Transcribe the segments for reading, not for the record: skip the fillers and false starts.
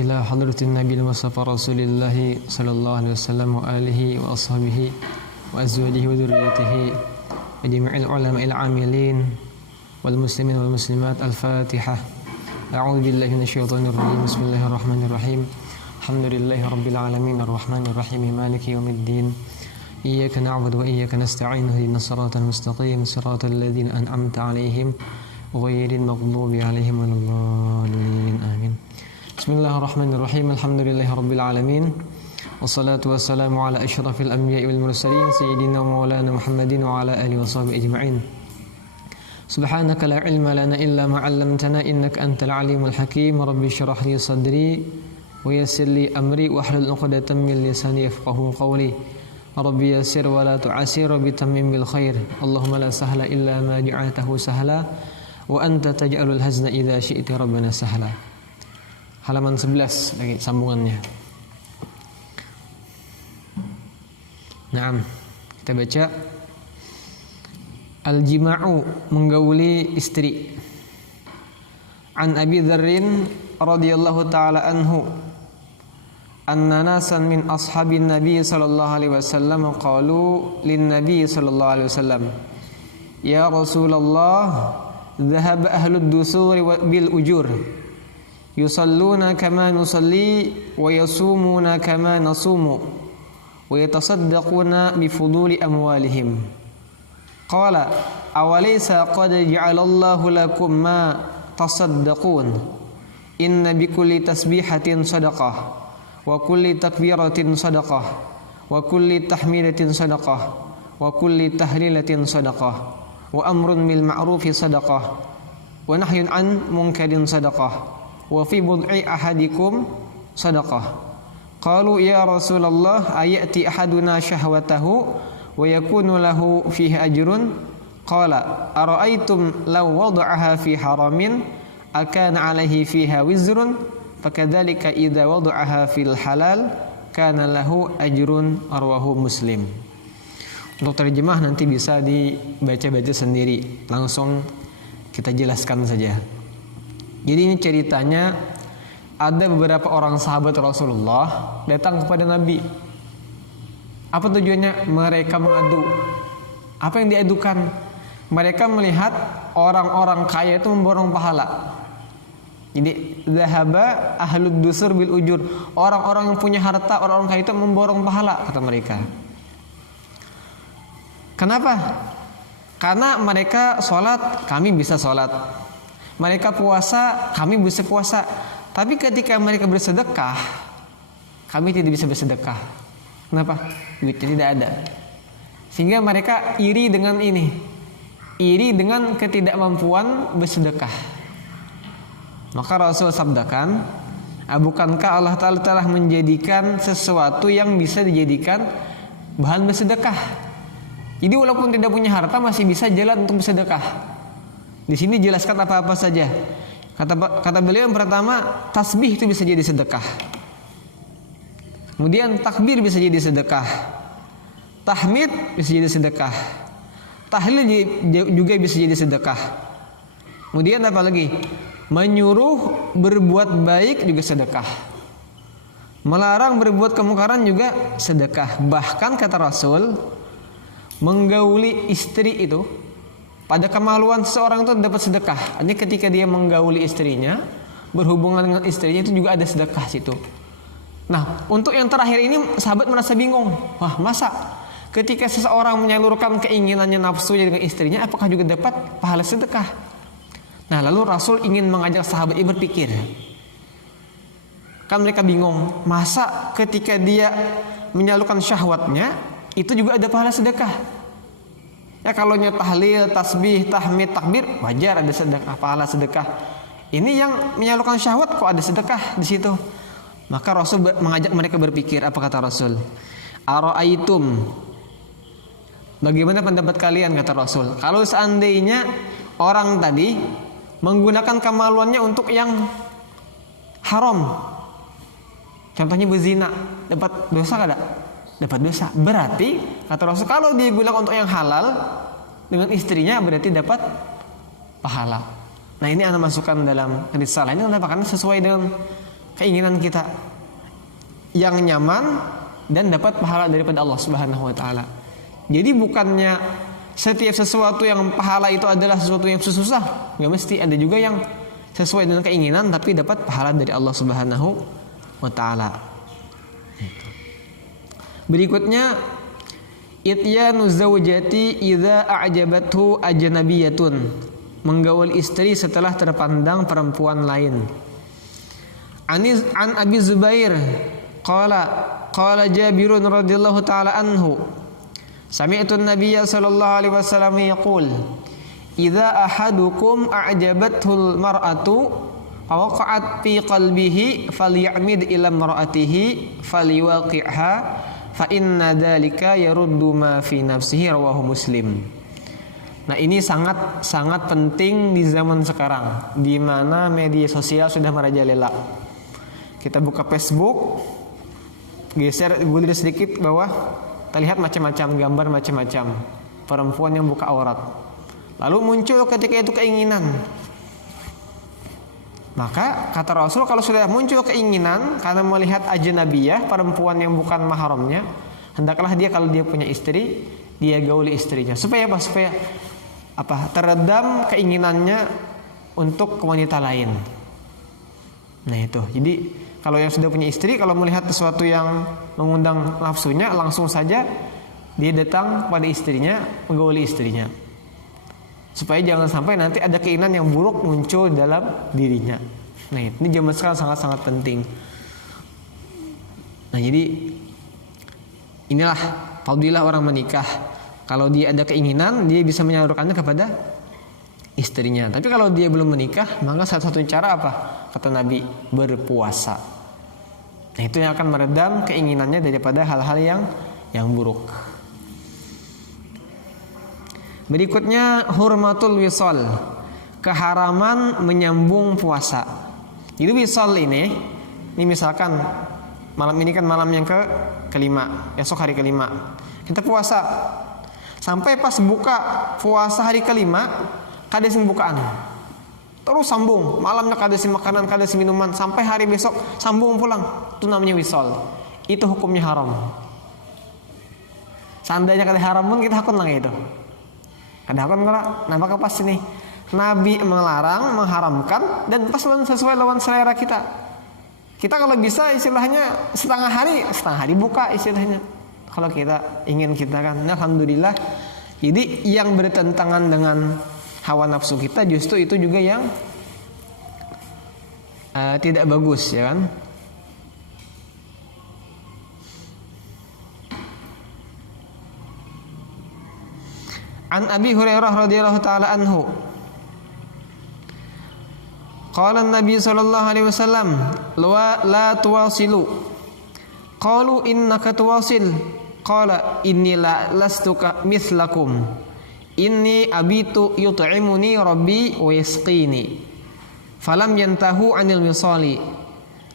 إلى حضرة النبي المصطفى رسول الله صلى الله عليه وسلم وآله وأصحابه وأزواجه وذريته وجميع العلماء العاملين والمسلمين والمسلمات. الفاتحة. أعوذ بالله من الشيطان الرجيم. بسم الله الرحمن الرحيم. الحمد لله رب العالمين الرحمن الرحيم مالك يوم الدين. إياك نعبد وإياك نستعين اهدنا الصراط المستقيم صراط الذين أنعمت عليهم غير المغضوب عليهم ولا الضالين. آمين. بسم الله الرحمن الرحيم. الحمد لله رب العالمين والصلاة والسلام على أشرف الأنبياء والمرسلين سيدنا ومولانا محمد وعلى آله وصحبه أجمعين. سبحانك لا علم لنا إلا ما علمتنا إنك أنت العليم الحكيم. رب اشرح لي صدري ويسر لي أمري واحلل عقدة من لساني يفقهوا قولي. رب يسر ولا تعسر بتمم بالخير. اللهم لا سهل إلا ما جعلته سهلا وأنت تجعل الحزن إذا شئت ربنا سهلا. Halaman 11 lagi sambungannya. Naam, kita baca al-jima'u, menggauli istri. An Abi Dzarrin radhiyallahu taala anhu anna nasan min ashabin nabi sallallahu alaihi wasallam qalu lin nabi sallallahu alaihi wasallam ya Rasulullah dhahaba ahlud dusuri bil ujur yusalluna kama nusalli wa yasumuna kama nasumu wa yatasaddaquna bi fuduli amwalihim. Qala awalaysa qad ja'alallahu lakum ma tasaddaqun inna bi kulli tasbihatin sadaqah wa kulli takbiratin sadaqah wa kulli tahmidatin sadaqah wa kulli tahlilatin sadaqah wa amrun bil ma'rufi sadaqah wa nahyun an munkarin sadaqah wa fi bud'i ahadikum sadaqah. Qalu ya Rasulullah ayati ahaduna syahwatahu wa yakunu lahu fihi ajrun. Qala ara'aytum law wada'aha fi haramin akana alaihi fiha wizrun fakadzalika idza wada'aha fil halal kana lahu ajrun. Rawahu Muslim. Untuk terjemah nanti bisa dibaca-baca sendiri, langsung kita jelaskan saja. Jadi ini ceritanya ada beberapa orang sahabat Rasulullah datang kepada Nabi. Apa tujuannya? Mereka mengadu. Apa yang diadukan? Mereka melihat orang-orang kaya itu memborong pahala. Jadi zahaba ahlud dusur bil ujur. Orang-orang yang punya harta, orang-orang kaya itu memborong pahala, kata mereka. Kenapa? Karena mereka sholat, kami bisa sholat. Mereka puasa, kami bisa puasa. Tapi ketika mereka bersedekah, kami tidak bisa bersedekah. Kenapa? Duitnya tidak ada. Sehingga mereka iri dengan ini. Iri dengan ketidakmampuan bersedekah. Maka Rasul sabdakan, bukankah Allah Ta'ala telah menjadikan sesuatu yang bisa dijadikan bahan bersedekah? Jadi walaupun tidak punya harta masih bisa jalan untuk bersedekah. Di sini jelaskan apa-apa saja. Kata beliau yang pertama, tasbih itu bisa jadi sedekah. Kemudian takbir bisa jadi sedekah. Tahmid bisa jadi sedekah. Tahlil juga bisa jadi sedekah. Kemudian apa lagi? Menyuruh berbuat baik juga sedekah. Melarang berbuat kemungkaran juga sedekah. Bahkan kata Rasul, menggauli istri itu, pada kemaluan seseorang itu dapat sedekah. Artinya ketika dia menggauli istrinya, berhubungan dengan istrinya itu juga ada sedekah situ. Nah, untuk yang terakhir ini sahabat merasa bingung. Wah, masa ketika seseorang menyalurkan keinginannya, nafsunya dengan istrinya, apakah juga dapat pahala sedekah? Nah, lalu Rasul ingin mengajak sahabat ini berpikir. Kan mereka bingung, masa ketika dia menyalurkan syahwatnya, itu juga ada pahala sedekah? Ya kalau tahlil, tasbih, tahmid, takbir wajar ada sedekah, pahala sedekah. Ini yang menyalurkan syahwat kok ada sedekah di situ. Maka Rasul mengajak mereka berpikir. Apa kata Rasul? Ara'aitum, bagaimana pendapat kalian, kata Rasul, kalau seandainya orang tadi menggunakan kemaluannya untuk yang haram. Contohnya berzina, dapat dosa kada? Dapat dosa. Berarti kata Rasul kalau dia gunakan untuk yang halal dengan istrinya berarti dapat pahala. Nah, ini Anda masukkan dalam risalah ini kenapa? Karena sesuai dengan keinginan kita yang nyaman dan dapat pahala daripada Allah Subhanahu wa taala. Jadi bukannya setiap sesuatu yang pahala itu adalah sesuatu yang susah, nggak mesti. Ada juga yang sesuai dengan keinginan tapi dapat pahala dari Allah Subhanahu wa taala. Berikutnya, ityanu zaujati idza a'jabathu ajnabiyatun, menggaul istri setelah terpandang perempuan lain. An Abi Zubair qala Jabirun radhiyallahu taala anhu, sami'tu an-nabiyya sallallahu alaihi wasallam yaqul, idza ahadukum a'jabathul mar'atu fawaqa'at fi qalbihi falyamid ila mar'atihi falywaqi'ha fa inna dzalika yaruddu ma fi nafsihi, rawahu Muslim. Nah, ini sangat penting di zaman sekarang di mana media sosial sudah merajalela. Kita buka Facebook, gulir sedikit bawah, terlihat macam-macam gambar, macam-macam perempuan yang buka aurat. Lalu muncul ketika itu keinginan. Maka kata Rasul, kalau sudah muncul keinginan karena melihat ajnabiyah, perempuan yang bukan mahramnya, hendaklah dia, kalau dia punya istri, dia gauli istrinya. Supaya apa? Supaya teredam keinginannya untuk wanita lain. Nah itu. Jadi kalau yang sudah punya istri, kalau melihat sesuatu yang mengundang nafsunya, langsung saja dia datang pada istrinya, menggauli istrinya. Supaya jangan sampai nanti ada keinginan yang buruk muncul dalam dirinya. Nah ini zaman sekarang sangat-sangat penting. Nah jadi inilah fadilah orang menikah. Kalau dia ada keinginan, dia bisa menyalurkannya kepada istrinya. Tapi kalau dia belum menikah, maka satu-satunya cara apa? Kata Nabi, berpuasa. Nah itu yang akan meredam keinginannya daripada hal-hal yang buruk. Berikutnya, hurmatul wisal, keharaman menyambung puasa. Jadi wisal ini misalkan malam ini kan malam yang kelima, esok hari kelima, kita puasa. Sampai pas buka puasa hari kelima, kadesin bukaan. Terus sambung, malamnya kadesin makanan, kadesin minuman, sampai hari besok sambung pulang. Itu namanya wisal. Itu hukumnya haram. Seandainya kada haram pun kita hakun lah itu. Kada hakun kalau nampak pas ini Nabi melarang, mengharamkan, dan pas sesuai lawan selera kita. Kita kalau bisa istilahnya setengah hari buka istilahnya. Kalau kita ingin kita kan, alhamdulillah. Jadi yang bertentangan dengan hawa nafsu kita justru itu juga yang tidak bagus, ya kan? An Abi Hurairah radhiyallahu taala anhu, qala an-nabi sallallahu alaihi wasallam, la tuwasilu. Qalu innaka tuwasil. Qala inni lastuka mithlakum. Inni abitu yut'imuni rabbi wa yasqini. Falam yantahu 'anil wisali.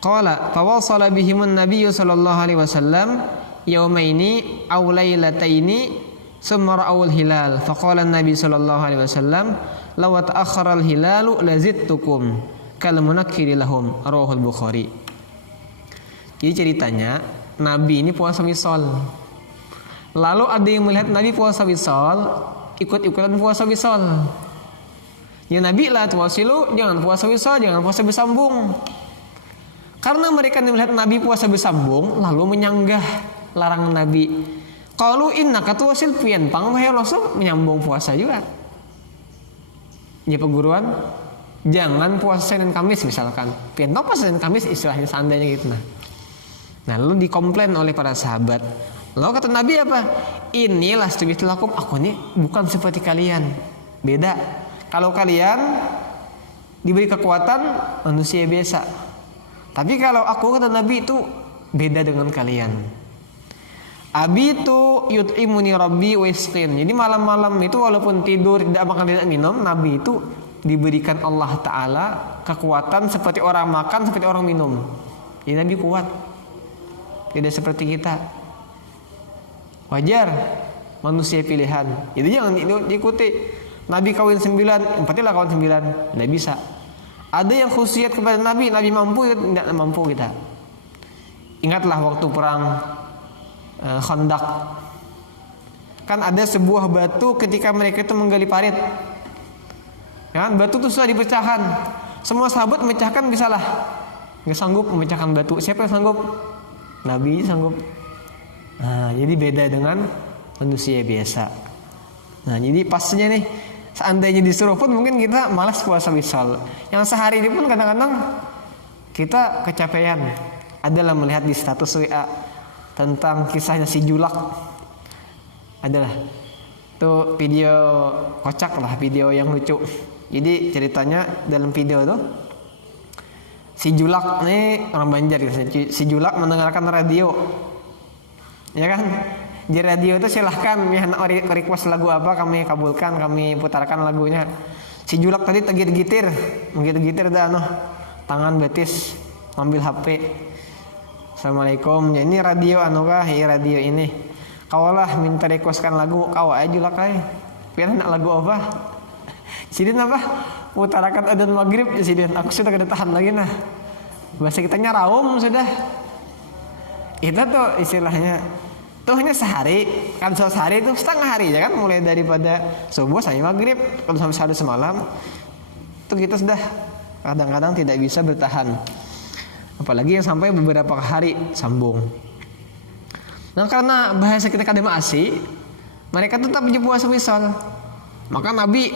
Qala fawasala bihimun nabiyyu sallallahu alaihi wasallam yawmaini aw lailataini summa ra'awul hilal. Faqala an-nabi sallallahu alaihi wasallam law ta'akhkhara al-hilalu lazidtukum kal munakkiri lahum, rawahul Bukhari. Jadi ceritanya Nabi ini puasa wisal. Lalu ada yang melihat Nabi puasa wisal, ikut-ikutan puasa wisal. Ya Nabi lah tuwasilu, jangan puasa wisal, jangan puasa bersambung. Karena mereka melihat Nabi puasa bersambung, lalu menyanggah larangan Nabi. Qalu innaka tuwasil, pian pang wahai Rasul menyambung puasa juga. Ya peguruan, jangan puasa Senin Kamis misalkan. Pian pang puasa Senin Kamis istilahnya seandainya gitu Nah lalu dikomplain oleh para sahabat. Lalu kata Nabi apa? Inilah lakum, aku ini bukan seperti kalian. Beda. Kalau kalian diberi kekuatan, manusia biasa. Tapi kalau aku, kata Nabi, itu beda dengan kalian. Abitu yut'imuni rabbi wa yasqin. Jadi malam-malam itu walaupun tidur tidak makan tidak minum, Nabi itu diberikan Allah Ta'ala kekuatan seperti orang makan, seperti orang minum. Jadi Nabi kuat. Tidak seperti kita. Wajar manusia pilihan. Jadi jangan diikuti. Nabi kawin 9, empatilah kawin 9. Tidak bisa. Ada yang khusyat kepada Nabi mampu, tidak mampu kita. Ingatlah waktu perang Khandaq. Kan ada sebuah batu ketika mereka itu menggali parit. Ya kan? Batu itu sudah dipecahkan. Semua sahabat memecahkan bisalah. Nggak sanggup memecahkan batu. Siapa yang sanggup? Nabi sanggup. Nah, jadi beda dengan manusia biasa. Nah, jadi pasnya nih, seandainya disuruh pun mungkin kita malas puasa wisal. Yang sehari ini pun kadang-kadang kita kecapean. Adalah melihat di status WA tentang kisahnya si Julak. Adalah tuh video kocak lah, video yang lucu. Jadi ceritanya dalam video tuh si Julak nih orang Banjar gitu. Si Julak mendengarkan radio, ya kan? Di radio itu silahkan ya request lagu apa kami kabulkan, kami putarkan lagunya. Si Julak tadi tergitir-gitir, menggigit-gitir dah tangan betis ambil HP. Assalamualaikum. Ya ini radio kah? Ya radio ini. Kaulah minta requestkan lagu, kau aja Julak ay. Pilih nak lagu apa? Sidin apa? Putarkan adzan maghrib Sidin. Aku sudah kada tahan lagi nah. Bahasa kitanya raum sudah. Itu tuh istilahnya. Tuh hanya sehari, kan sehari itu setengah hari ya kan, mulai daripada subuh sampai maghrib, kalau sampai sehari semalam, itu kita sudah kadang-kadang tidak bisa bertahan. Apalagi yang sampai beberapa hari sambung. Nah karena bahasa kita kadang asih, mereka tetap puasa wisal. Maka Nabi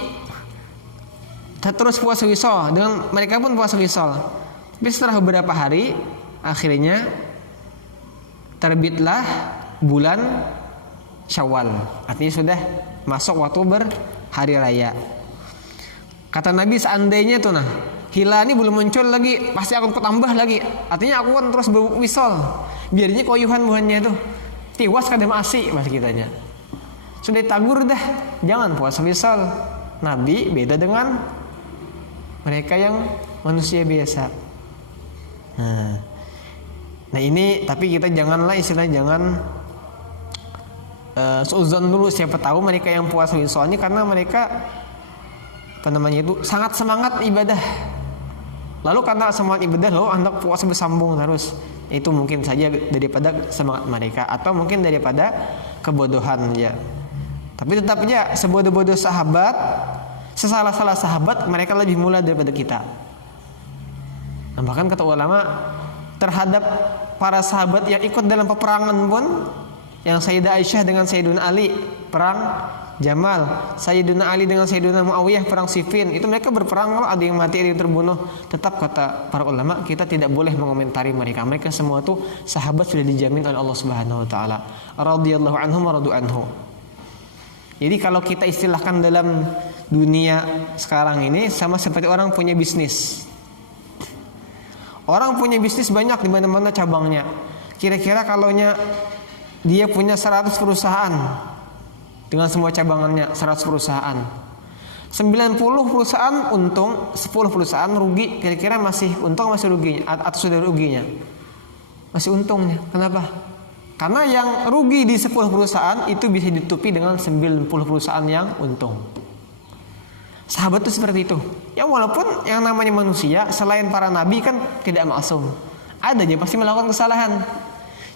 terus puasa wisal, dengan mereka pun puasa wisal. Tapi setelah beberapa hari, akhirnya terbitlah bulan Syawal. Artinya sudah masuk waktu berhari raya. Kata Nabi seandainya tuh hilal ini belum muncul lagi, pasti akan tambah lagi. Artinya aku kan terus berwisal. Biarnya koyuhan buahnya itu tiwas kadang asik bahasa kitanya. Sudah ditagur dah, jangan puasa wisal. Nabi beda dengan mereka yang manusia biasa. Nah ini tapi kita janganlah istilahnya jangan seuzon dulu, siapa tahu mereka yang puasa wisal ini karena mereka sangat semangat ibadah. Lalu karena semangat ibadah lalu hendak puasa bersambung terus. Itu mungkin saja daripada semangat mereka atau mungkin daripada kebodohan ya. Tapi tetap aja sebodoh-bodoh sahabat, sesalah-salah sahabat mereka lebih mulia daripada kita. Nah, bahkan kata ulama terhadap para sahabat yang ikut dalam peperangan pun, yang Sayyidah Aisyah dengan Sayyiduna Ali perang Jamal, Sayyiduna Ali dengan Sayyiduna Muawiyah perang Siffin, itu mereka berperang, kalau ada yang mati ada yang terbunuh, tetap kata para ulama kita tidak boleh mengomentari mereka. Mereka semua itu sahabat sudah dijamin oleh Allah Subhanahu wa taala. Radhiyallahu anhum wa radu anhu. Jadi kalau kita istilahkan dalam dunia sekarang ini sama seperti orang punya bisnis. Orang punya bisnis banyak di mana-mana cabangnya. Kira-kira kalaunya dia punya 100 perusahaan dengan semua cabangannya, 100 perusahaan. 90 perusahaan untung, 10 perusahaan rugi. Kira-kira masih untung masih ruginya atau sudah ruginya? Masih untungnya. Kenapa? Karena yang rugi di 10 perusahaan itu bisa ditutupi dengan 90 perusahaan yang untung. Sahabat itu seperti itu. Ya walaupun yang namanya manusia selain para nabi kan tidak maksum. Ada aja pasti melakukan kesalahan.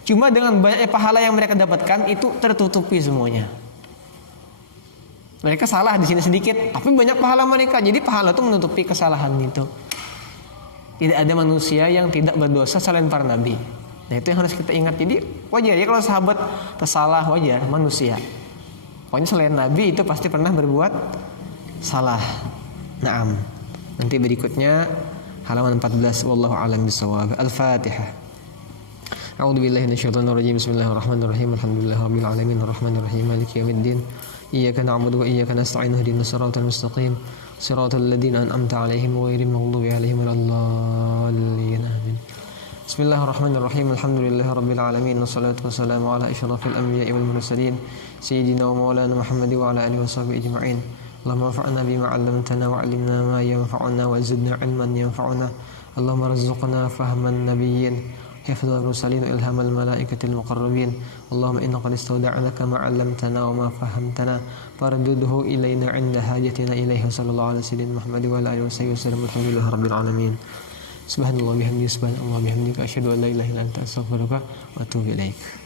Cuma dengan banyak pahala yang mereka dapatkan itu tertutupi semuanya. Mereka salah di sini sedikit, tapi banyak pahala mereka. Jadi pahala itu menutupi kesalahan itu. Tidak ada manusia yang tidak berdosa selain para nabi. Nah itu yang harus kita ingat. Jadi wajar ya kalau sahabat tersalah, wajar manusia. Pokoknya selain nabi itu pasti pernah berbuat salah. Naam. Nanti berikutnya halaman 14. Wallahu a'lam bishawab. Al-Fatihah. A'udzu billahi minasyaitonir rajim. Bismillahirrahmanirrahim. Alhamdulillahirabbil alamin arrahmanirrahim maliki yaumiddin. Iyyaka na'budu wa iyyaka nasta'in ihdinas siratal mustaqim. Siratal ladzina an'amta 'alaihim ghairil maghdubi 'alaihim waladdallin. Amin. Bismillahirrahmanirrahim. Alhamdulillahirabbil alamin wassalatu wassalamu ala asyrafil anbiya'i wal mursalin sayyidina wa maulana Muhammad wa ala alihi washabihi ajma'in. Allahumma anfa'na bima 'allamtana wa 'allimna ma yanfa'una wa zidna 'ilman yanfa'una. Allahumma arzuqna fahman nabiyyin حفظ المرسلين وإلهام الملائكة المقربين اللهم إنا قد استودعناك ما علمتنا وما فهمتنا فردده إلينا عند حاجتنا إليه صلى الله على سيدنا محمد وعلى آله وصحبه وسلم والحمد لله رب العالمين سبحان الله وبحمده سبحان الله وبحمدك أشهد أن لا إله إلا أنت أستغفرك وأتوب إليك